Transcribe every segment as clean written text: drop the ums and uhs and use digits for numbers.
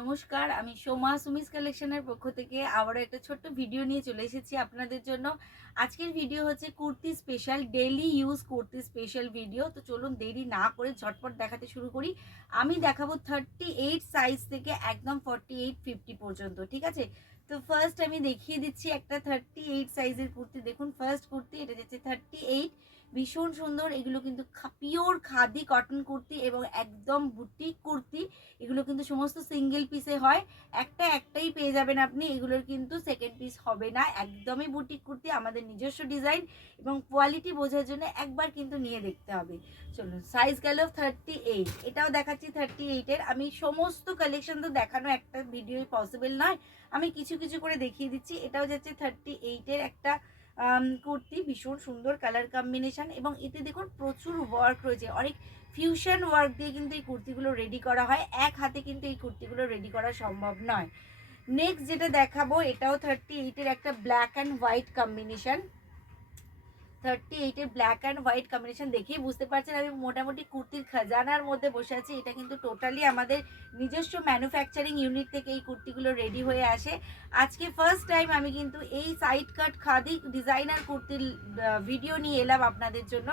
নমস্কার, আমি সোমা সুমিস কালেকশনের পক্ষ থেকে আবারও একটা ছোট্ট ভিডিও নিয়ে চলে এসেছি আপনাদের জন্য। আজকের ভিডিও হচ্ছে kurti special, daily use kurti special video. তো চলুন দেরি না করে ঝটপট দেখাতে শুরু করি। আমি দেখাবো 38 সাইজ থেকে একদম 48-50 পর্যন্ত, ঠিক আছে? তো ফার্স্ট আমি দেখিয়ে দিচ্ছি একটা 38 সাইজের কুর্তি। দেখুন ফার্স্ট কুর্তি, এটা যাচ্ছে 38, ভীষণ সুন্দর। এগুলো কিন্তু পিওর খাদি কটন কুর্তি এবং একদম বুটিক কুর্তি। এগুলো কিন্তু সমস্ত সিঙ্গেল পিসে হয়, একটাই পেয়ে যাবেন আপনি। এগুলোর কিন্তু সেকেন্ড পিস হবে না, একদমই বুটিক কুর্তি, আমাদের নিজস্ব ডিজাইন এবং কোয়ালিটি বোঝার জন্য একবার কিন্তু নিয়ে দেখতে হবে। চলুন, সাইজ গেল 38, এটাও দেখাচ্ছি 38-এর। আমি সমস্ত কালেকশন তো দেখানো একটা ভিডিও পসিবল নয়, আমি কিছু কিছু করে দেখিয়ে দিচ্ছি। এটাও যাচ্ছে 38-এর একটা কুর্তি, ভীষণ সুন্দর কালার কম্বিনেশন এবং এতে দেখুন প্রচুর ওয়ার্ক রয়েছে, অনেক ফিউশন ওয়ার্ক দিয়ে কিন্তু এই কুর্তিগুলো রেডি করা হয়। এক হাতে কিন্তু এই কুর্তিগুলো রেডি করা সম্ভব নয়। নেক্সট যেটা দেখাবো, এটাও 38-এর একটা ব্ল্যাক অ্যান্ড হোয়াইট কম্বিনেশন। 38-এর ব্ল্যাক অ্যান্ড হোয়াইট কম্বিনেশন দেখেই বুঝতে পারছেন আমি মোটামুটি কুর্তির খাজানার মধ্যে বসে আছি। এটা কিন্তু টোটালি আমাদের নিজস্ব ম্যানুফ্যাকচারিং ইউনিট থেকে এই কুর্তিগুলো রেডি হয়ে আসে। আজকে ফার্স্ট টাইম আমি কিন্তু এই সাইড কাট খাদি ডিজাইনার কুর্তির ভিডিও নিয়ে এলাম আপনাদের জন্য।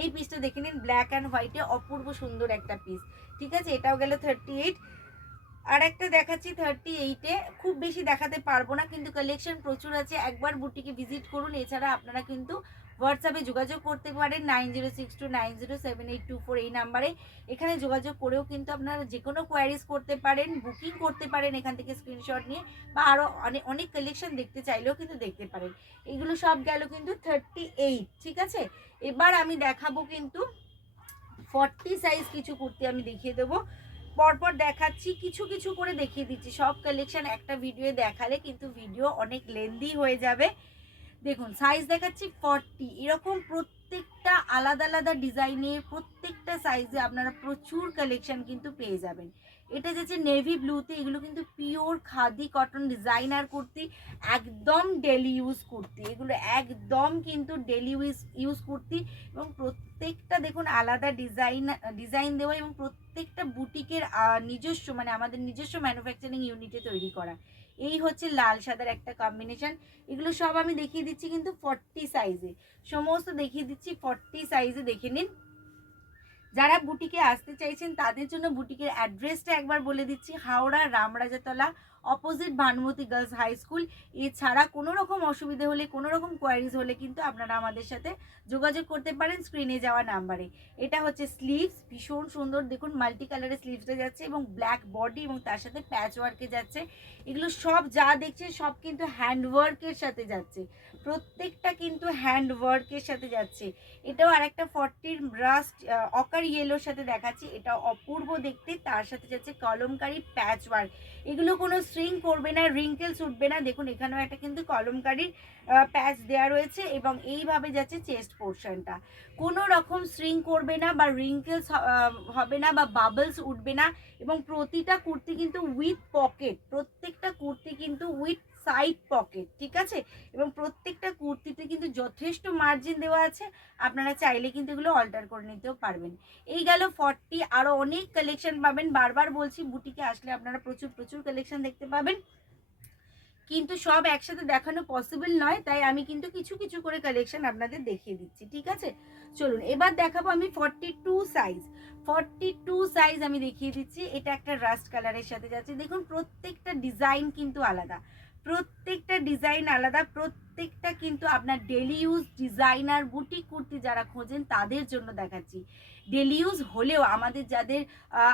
এই পিসটা দেখে নিন, ব্ল্যাক অ্যান্ড হোয়াইটে অপূর্ব সুন্দর একটা পিস, ঠিক আছে? এটাও গেল 38। আর একটা দেখাচ্ছি 38-এ, খুব বেশি দেখাতে পারবো না, কিন্তু কালেকশন প্রচুর আছে, একবার বুটিকে ভিজিট করুন। এছাড়া আপনারা কিন্তু হোয়াটসঅ্যাপে যোগাযোগ করতে পারেন 9062907824 এই নাম্বারে। এখানে যোগাযোগ করেও কিন্তু আপনারা যে কোনো কোয়ারিজ করতে পারেন, বুকিং করতে পারেন এখান থেকে স্ক্রিনশট নিয়ে, বা আরও অনেক অনেক কালেকশন দেখতে চাইলেও কিন্তু দেখতে পারেন। এগুলো সব গেল কিন্তু 38, ঠিক আছে? এবার আমি দেখাবো কিন্তু 40 সাইজ কিছু কুর্তি আমি দেখিয়ে দেবো। পরপর দেখাচ্ছি, কিছু কিছু করে দেখিয়ে দিচ্ছি। সব কালেকশন একটা ভিডিও দেখালে কিন্তু ভিডিও অনেক লেন্দি হয়ে যাবে। দেখুন সাইজ দেখাচ্ছি 40, এরকম প্রত্যেকটা আলাদা আলাদা ডিজাইনে প্রত্যেকটা সাইজে আপনারা প্রচুর কালেকশন কিন্তু পেয়ে যাবেন। এটা যাচ্ছে নেভি ব্লুতে, এগুলো কিন্তু pure khadi cotton designer kurti, একদম ডেলি ইউজ কুর্তি। এগুলো একদম কিন্তু ডেলি ইউজ কুর্তি এবং প্রত্যেকটা দেখুন আলাদা ডিজাইন দেওয়া এবং প্রত্যেকটা বুটিকের নিজস্ব, মানে আমাদের নিজস্ব ম্যানুফ্যাকচারিং ইউনিটে তৈরি করা। এই হচ্ছে লাল সাদার একটা কম্বিনেশন। এগুলো সব আমি দেখিয়ে দিচ্ছি কিন্তু 40 সাইজে, সমস্ত দেখিয়ে দিচ্ছি 40 সাইজে, দেখে নিন। যারা বুটিকে আসতে চাইছেন তাদের জন্য বুটিকের অ্যাড্রেসটা একবার বলে দিচ্ছি, Howrah Ramrajatala, opposite Bhanumati girls high school. এছাড়া কোনো রকম অসুবিধা হলে, কোনো রকম কোয়ারিজ হলে কিন্তু আপনারা আমাদের সাথে যোগাযোগ করতে পারেন স্ক্রিনে যাওয়া নাম্বারে। এটা হচ্ছে স্লিভস, ভীষণ সুন্দর, দেখুন মাল্টি কালারের স্লিভসটা যাচ্ছে এবং ব্ল্যাক বডি এবং তার সাথে প্যাচ ওয়ার্কে যাচ্ছে। এগুলো সব যা দেখছে সব কিন্তু হ্যান্ডওয়ার্কের সাথে যাচ্ছে, প্রত্যেকটা কিন্তু হ্যান্ডওয়ার্কের সাথে যাচ্ছে। এটাও আরেকটা 40 রাস্ট অকার ইয়েলোর সাথে দেখাচ্ছি, এটা অপূর্ব দেখতে, তার সাথে যাচ্ছে কলমকারি প্যাচ ওয়ার্ক। এগুলো কোনো স্ট্রিং করবে না, রিঙ্কেলস উঠবে না। দেখুন এখানেও একটা কিন্তু কলমকারির প্যাচ দেওয়া রয়েছে এবং এইভাবে যাচ্ছে চেস্ট পোর্শনটা, কোনো রকম স্ট্রিং করবে না বা রিঙ্কেলস হবে না বা বাবলস উঠবে না। এবং প্রতিটা কুর্তি কিন্তু উইথ পকেট, প্রত্যেকটা কুর্তি কিন্তু উইথ সাইড পকেট, ঠিক আছে? এবং প্রত্যেকটা কুর্তিতে কিন্তু যথেষ্ট মার্জিন দেওয়া আছে, আপনারা চাইলে কিন্তু এগুলো অল্টার করে নিতেও পারবেন। এই গেল 40, আরও অনেক কালেকশন পাবেন। বারবার বলছি বুটিকে আসলে আপনারা প্রচুর প্রচুর কালেকশন দেখতে পাবেন, কিন্তু সব একসাথে দেখানো পসিবল নয়, তাই আমি কিন্তু কিছু কিছু করে কালেকশন আপনাদের দেখিয়ে দিচ্ছি, ঠিক আছে? চলুন এবার দেখাবো আমি 42 সাইজ। 42 সাইজ আমি দেখিয়ে দিচ্ছি। এটা একটা রাস্ট কালারের সাথে যাচ্ছে, দেখুন প্রত্যেকটা ডিজাইন কিন্তু আলাদা, প্রত্যেকটা ডিজাইন আলাদা, প্রত্যেকটা কিন্তু আপনার daily use designer boutique kurti যারা খোঁজেন তাদের জন্য দেখাচ্ছি। ডেলি ইউজ হলেও আমাদের যাদের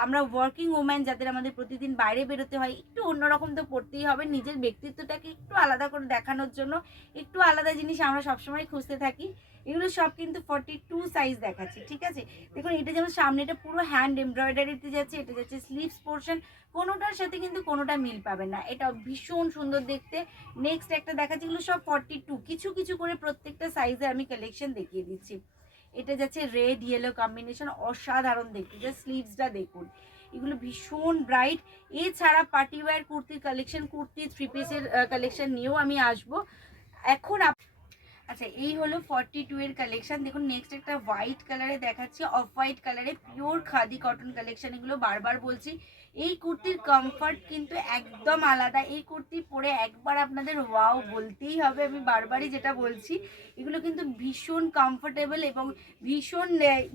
আমরা ওয়ার্কিং ওম্যান, যাদের আমাদের প্রতিদিন বাইরে বেরোতে হয়, একটু অন্যরকম তো পড়তেই হবে, নিজের ব্যক্তিত্বটাকে একটু আলাদা করে দেখানোর জন্য একটু আলাদা জিনিস আমরা সবসময় খুঁজতে থাকি। এগুলো সব কিন্তু 42 সাইজ দেখাচ্ছি, ঠিক আছে? দেখুন এটা যেমন সামনেটা পুরো হ্যান্ড এমব্রয়ডারিতে যাচ্ছে, এটা যাচ্ছে স্লিভস পোর্শন, কোনোটার সাথে কিন্তু কোনোটা মিল পাবেন না, এটা ভীষণ সুন্দর দেখতে। নেক্সট একটা দেখাচ্ছি, এগুলো সব 42, কিছু কিছু করে প্রত্যেকটা সাইজে আমি কালেকশন দেখিয়ে দিচ্ছি। এটা যাচ্ছে রেড ইয়েলো কম্বিনেশন, অসাধারণ দেখতে, জাস্ট স্লিভসটা দেখুন, এগুলো ভীষণ ব্রাইট। এছাড়া পার্টিওয়্যার কুর্তির কালেকশন, কুর্তি থ্রি পিসের কালেকশন নিয়েও আমি আসবো এখন। আচ্ছা এই হলো 42 এর কালেকশন। দেখুন নেক্সট একটা হোয়াইট কালারে দেখাচ্ছি, অফ হোয়াইট কালারে পিওর খাদি কটন কালেকশন। এগুলো বারবার বলছি, এই কুর্তির কমফর্ট কিন্তু একদম আলাদা। এই কুর্তি পরে একবার আপনাদের ওয়াও বলতেই হবে, আমি বারবারই যেটা বলছি। এগুলো কিন্তু ভীষণ কমফোর্টেবল এবং ভীষণ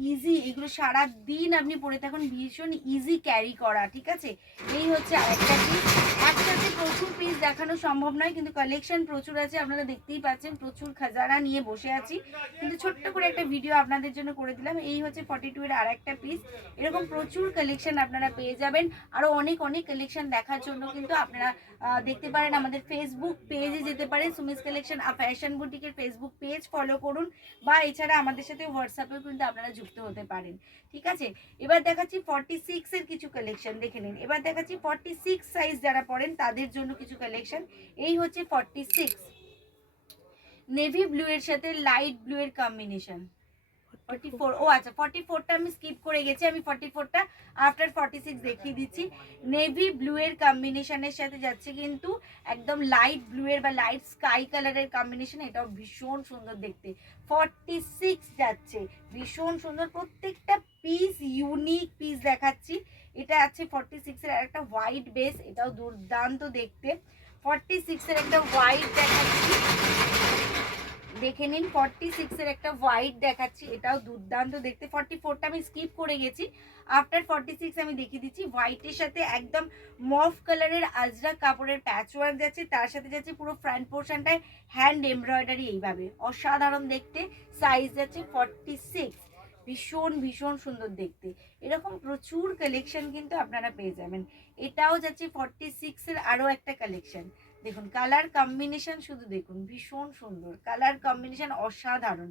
ইজি। এগুলো সারা দিন আপনি পরে থাকুন, ভীষণ ইজি ক্যারি করা, ঠিক আছে। এই হচ্ছে আরেকটা পিস। একসাথে প্রচুর পিস দেখানো সম্ভব নয়, কিন্তু কালেকশন প্রচুর আছে, আপনারা দেখতেই পাচ্ছেন। প্রচুর খাজানা নিয়ে বসে আছি, কিন্তু ছোট্ট করে একটা ভিডিও আপনাদের জন্য করে দিলাম। এই হচ্ছে 42 এর আর একটা পিস। এরকম প্রচুর কালেকশন আপনারা পেয়ে যাবেন। আরো অনেক অনেক কালেকশন দেখার জন্য কিন্তু আপনারা দেখতে পারেন, আমাদের ফেসবুক পেজে যেতে পারেন, সুমিস কালেকশন ফ্যাশন বুটিকের ফেসবুক পেজ ফলো করুন, বা এছাড়া আমাদের সাথে হোয়াটসঅ্যাপেও কিন্তু আপনারা যুক্ত হতে পারেন, ঠিক আছে। এবার দেখাচ্ছি 46 এর কিছু কালেকশন, দেখে নিন। এবার দেখাচ্ছি 46 সাইজ যারা পড়েন তাদের জন্য কিছু কালেকশন। এই হচ্ছে 46, নেভি ব্লু এর সাথে লাইট ব্লু এর কম্বিনেশন। 44, ও আচ্ছা 44টা আমি স্কিপ করে গেছি, আমি 44টা আফটার 46 দেখিয়ে দিচ্ছি। নেভি ব্লু এর কম্বিনেশনের সাথে যাচ্ছে কিন্তু একদম লাইট ব্লু এর বা লাইট স্কাই কালারের কম্বিনেশন, এটাও ভীষণ সুন্দর দেখতে। 46 যাচ্ছে, ভীষণ সুন্দর, প্রত্যেকটা পিস ইউনিক পিস দেখাচ্ছি। এটা আছে 46 এর একটা হোয়াইট বেস, এটাও দুর্দান্ত দেখতে। 46 এর একটা হোয়াইট দেখাচ্ছি, দেখে নিন। 46 এর একটা হোয়াইট দেখাচ্ছি, এটাও দুর্দান্ত দেখতে। 44টা আমি স্কিপ করে গেছি, আফটার 46 আমি দেখিয়ে দিচ্ছি। হোয়াইটের সাথে একদম মফ কালারের আজরাক কাপড়ের প্যাচওয়ার্ক যাচ্ছে, তার সাথে যাচ্ছে পুরো ফ্রন্ট পোর্শনটায় হ্যান্ড এমব্রয়ডারি, এইভাবে অসাধারণ দেখতে। সাইজ যাচ্ছে 46, ভীষণ ভীষণ সুন্দর দেখতে। এরকম প্রচুর কালেকশন কিন্তু আপনারা পেয়ে যাবেন। এটাও যাচ্ছে 46 এর আরো একটা কালেকশন। দেখুন কালার কম্বিনেশন, শুধু দেখুন, ভীষণ সুন্দর কালার কম্বিনেশন, অসাধারণ।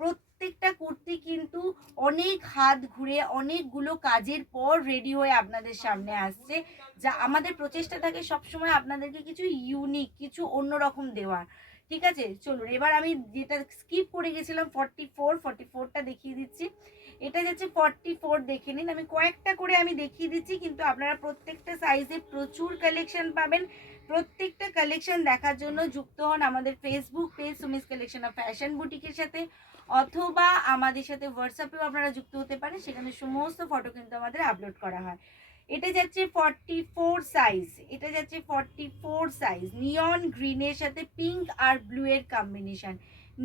প্রত্যেকটা কুর্তি কিন্তু অনেক হাত ঘুরে অনেকগুলো কাজের পর রেডি হয়ে আপনাদের সামনে আসছে, যা আমাদের প্রচেষ্টা থাকে সবসময় আপনাদেরকে কিছু ইউনিক, কিছু অন্যরকম দেওয়ার, ঠিক আছে। চলুন এবার আমি যেটা স্কিপ করে গেছিলাম 44টা দেখিয়ে দিচ্ছি। এটা যাচ্ছে 44, দেখে নিন। আমি কয়েকটা করে আমি দেখিয়ে দিচ্ছি, কিন্তু আপনারা প্রত্যেকটা সাইজে প্রচুর কালেকশন পাবেন। প্রত্যেকটা কালেকশন দেখার জন্য যুক্ত হন আমাদের Facebook page Sumis collection of fashion বুটিকের সাথে, অথবা আমাদের সাথে হোয়াটসঅ্যাপেও আপনারা যুক্ত হতে পারেন, সেখানে সমস্ত ফটো কিন্তু আমাদের আপলোড করা হয়। এটা যাচ্ছে 44 সাইজ, এটা যাচ্ছে 44 সাইজ, নিয়ন গ্রিনের সাথে পিঙ্ক আর ব্লু এর কম্বিনেশন,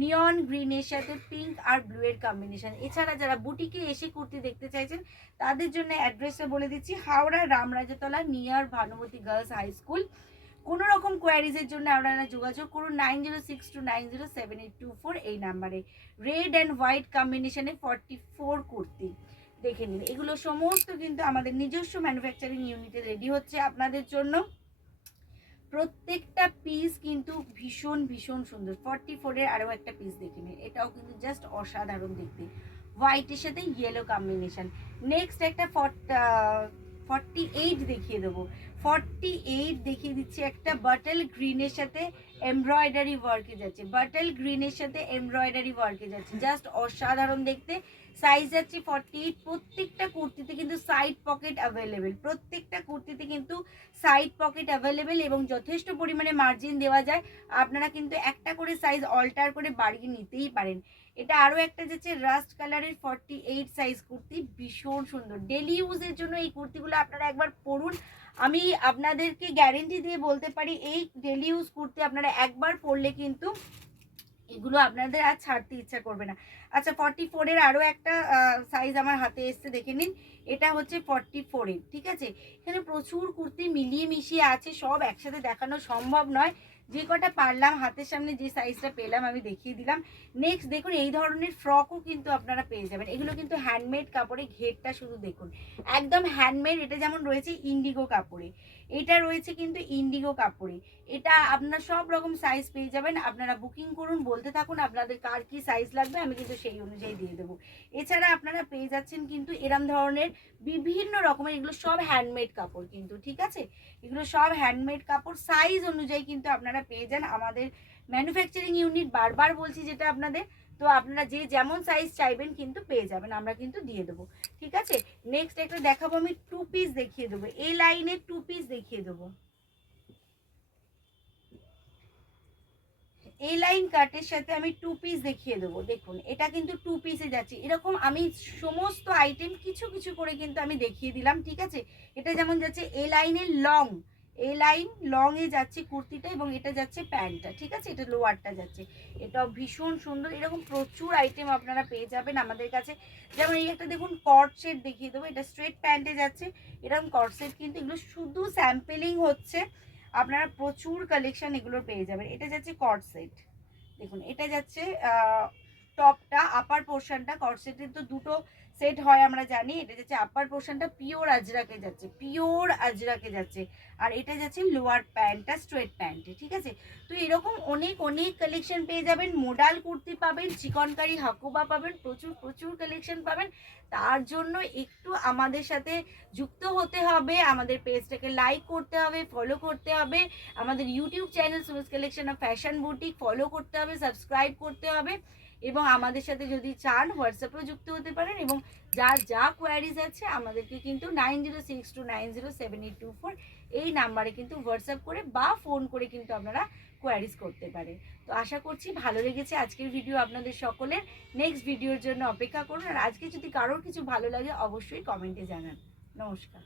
নিয়ন গ্রিনের সাথে পিঙ্ক আর ব্লু এর কম্বিনেশন। এছাড়া যারা বুটিকে এসে কুর্তি দেখতে চাইছেন তাদের জন্য অ্যাড্রেসটা বলে দিচ্ছি, Howrah Ramrajatala near Bhanumati girls high school. কোনো রকম কোয়ারিজের জন্য আপনারা যোগাযোগ করুন 9062907824 এই নাম্বারে। রেড অ্যান্ড হোয়াইট কম্বিনেশনে 44 কুর্তি, দেখে নিন। এগুলো সমস্ত কিন্তু আমাদের নিজস্ব ম্যানুফ্যাকচারিং ইউনিটে রেডি হচ্ছে আপনাদের জন্য। প্রত্যেকটা পিস কিন্তু ভীষণ ভীষণ সুন্দর। 44 এর আরও একটা পিস দেখে নিন, এটাও কিন্তু জাস্ট অসাধারণ দেখতে, হোয়াইটের সাথে ইয়েলো কম্বিনেশন। নেক্সট একটা 48 দেখিয়ে দেবো। 48 দেখিয়ে দিচ্ছি, একটা বাটল গ্রিনের সাথে এমব্রয়ডারি ওয়ার্কে যাচ্ছে, বাটল গ্রিনের সাথে এমব্রয়ডারি ওয়ার্কে যাচ্ছে, জাস্ট অসাধারণ দেখতে। সাইজ যাচ্ছে 48। প্রত্যেকটা কুর্তিতে কিন্তু সাইড পকেট অ্যাভেলেবেল, প্রত্যেকটা কুর্তিতে কিন্তু সাইড পকেট অ্যাভেলেবেল এবং যথেষ্ট পরিমাণে মার্জিন দেওয়া যায়। আপনারা কিন্তু একটা করে সাইজ অল্টার করে বাড়িয়ে নিতেই পারেন। এটা আরও একটা যাচ্ছে রাস্ট কালারের 48 সাইজ কুর্তি, ভীষণ সুন্দর। ডেলি ইউজের জন্য এই কুর্তিগুলো আপনারা একবার পরুন, আমি আপনাদেরকে গ্যারেন্টি দিয়ে বলতে পারি এই ডেলি ইউজ কুর্তি আপনারা একবার পরলে কিন্তু এগুলো আপনাদের আর ছাড়তে ইচ্ছা করবে না। আচ্ছা 44 এর আরও একটা সাইজ আমার হাতে এসছে, দেখে নিন। এটা হচ্ছে 44 এর, ঠিক আছে। এখানে প্রচুর কুর্তি মিলিয়ে মিশিয়ে আছে, সব একসাথে দেখানো সম্ভব নয়, যে কটা পারলাম হাতের সামনে যে সাইজটা পেলাম আমি দেখিয়ে দিলাম। নেক্সট দেখুন, এই ধরনের ফ্রকও কিন্তু আপনারা পেয়ে যাবেন। এগুলো কিন্তু হ্যান্ডমেড কাপড়ে, ঘেরটা শুধু দেখুন, একদম হ্যান্ডমেড। এটা যেমন রয়েছে ইন্ডিগো কাপড়ে, এটা রয়েছে কিন্তু ইন্ডিগো কাপড়ে। এটা আপনারা সব রকম সাইজ পেয়ে যাবেন। আপনারা বুকিং করুন, বলতে থাকুন আপনাদের কার কি সাইজ লাগবে, আমি কিন্তু সেই অনুযায়ী দিয়ে দেবো। এছাড়া আপনারা পেয়ে যাচ্ছেন কিন্তু এরম ধরনের বিভিন্ন রকমের, এগুলো সব হ্যান্ডমেড কাপড় কিন্তু, ঠিক আছে। এগুলো সব হ্যান্ডমেড কাপড়, সাইজ অনুযায়ী কিন্তু আপনারা পেয়ে যান। আমাদের ম্যানুফ্যাকচারিং ইউনিট, বারবার বলছি যেটা আপনাদের, তো আপনারা যে যেমন সাইজ চাইবেন কিন্তু পেয়ে যাবেন, আমরা কিন্তু দিয়ে দেবো, ঠিক আছে। নেক্সট একটা দেখাবো, আমি 2 পিস দেখিয়ে দেবো, এই লাইনের 2 পিস দেখিয়ে দেবো। এই লাইন কাটের সাথে আমি 2 পিস দেখিয়ে দেবো। দেখুন এটা কিন্তু 2 পিসে যাচ্ছে, এরকম আমি সমস্ত আইটেম কিছু কিছু করে কিন্তু আমি দেখিয়ে দিলাম, ঠিক আছে। এটা যেমন যাচ্ছে এ লাইনের লং, এই লাইন লং এ যাচ্ছে কুর্তিটা, এবং এটা যাচ্ছে প্যান্টটা, ঠিক আছে, এটা লোয়ারটা যাচ্ছে। এটাও ভীষণ সুন্দর, এরকম প্রচুর আইটেম আপনারা পেয়ে যাবেন আমাদের কাছে। যেমন এই একটা দেখুন কর্ড সেট দেখিয়ে দেবো, এটা স্ট্রেট প্যান্টে যাচ্ছে, এরকম কর্ড সেট, কিন্তু এগুলো শুধু স্যাম্পেলিং হচ্ছে, আপনারা প্রচুর কালেকশন এগুলো পেয়ে যাবেন। এটা যাচ্ছে কর্ড সেট, দেখুন এটা যাচ্ছে টপটা, আপার পোর্শনটা, কর্ড সেটের তো দুটো সেট হয় আমরা জানি, এটা যাচ্ছে আপার পোর্শনটা পিওর আজরাকে যাচ্ছে, পিওর আজরাকে যাচ্ছে, আর এটা যাচ্ছে লোয়ার প্যান্টটা স্ট্রেট প্যান্টে, ঠিক আছে। তো এরকম অনেক অনেক কালেকশন পেয়ে যাবেন, মোডাল কুর্তি পাবেন, চিকনকারি হাকুবা পাবেন, প্রচুর প্রচুর কালেকশন পাবেন। তার জন্য একটু আমাদের সাথে যুক্ত হতে হবে, আমাদের পেজটাকে লাইক করতে হবে, ফলো করতে হবে, আমাদের YouTube channel Suraj collection of fashion boutique follow করতে হবে, সাবস্ক্রাইব করতে হবে, এবং আমাদের সাথে যদি চান হোয়াটসঅ্যাপেও যুক্ত হতে পারেন, এবং যার যা কোয়ারিজ আছে আমাদেরকে কিন্তু 9062907824 এই নাম্বারে কিন্তু হোয়াটসঅ্যাপ করে বা ফোন করে কিন্তু আপনারা কোয়ারিজ করতে পারেন। তো আশা করছি ভালো লেগেছে আজকের ভিডিও আপনাদের সকলের। নেক্সট ভিডিওর জন্য অপেক্ষা করুন, আর আজকে যদি কারোর কিছু ভালো লাগে অবশ্যই কমেন্টে জানান। নমস্কার।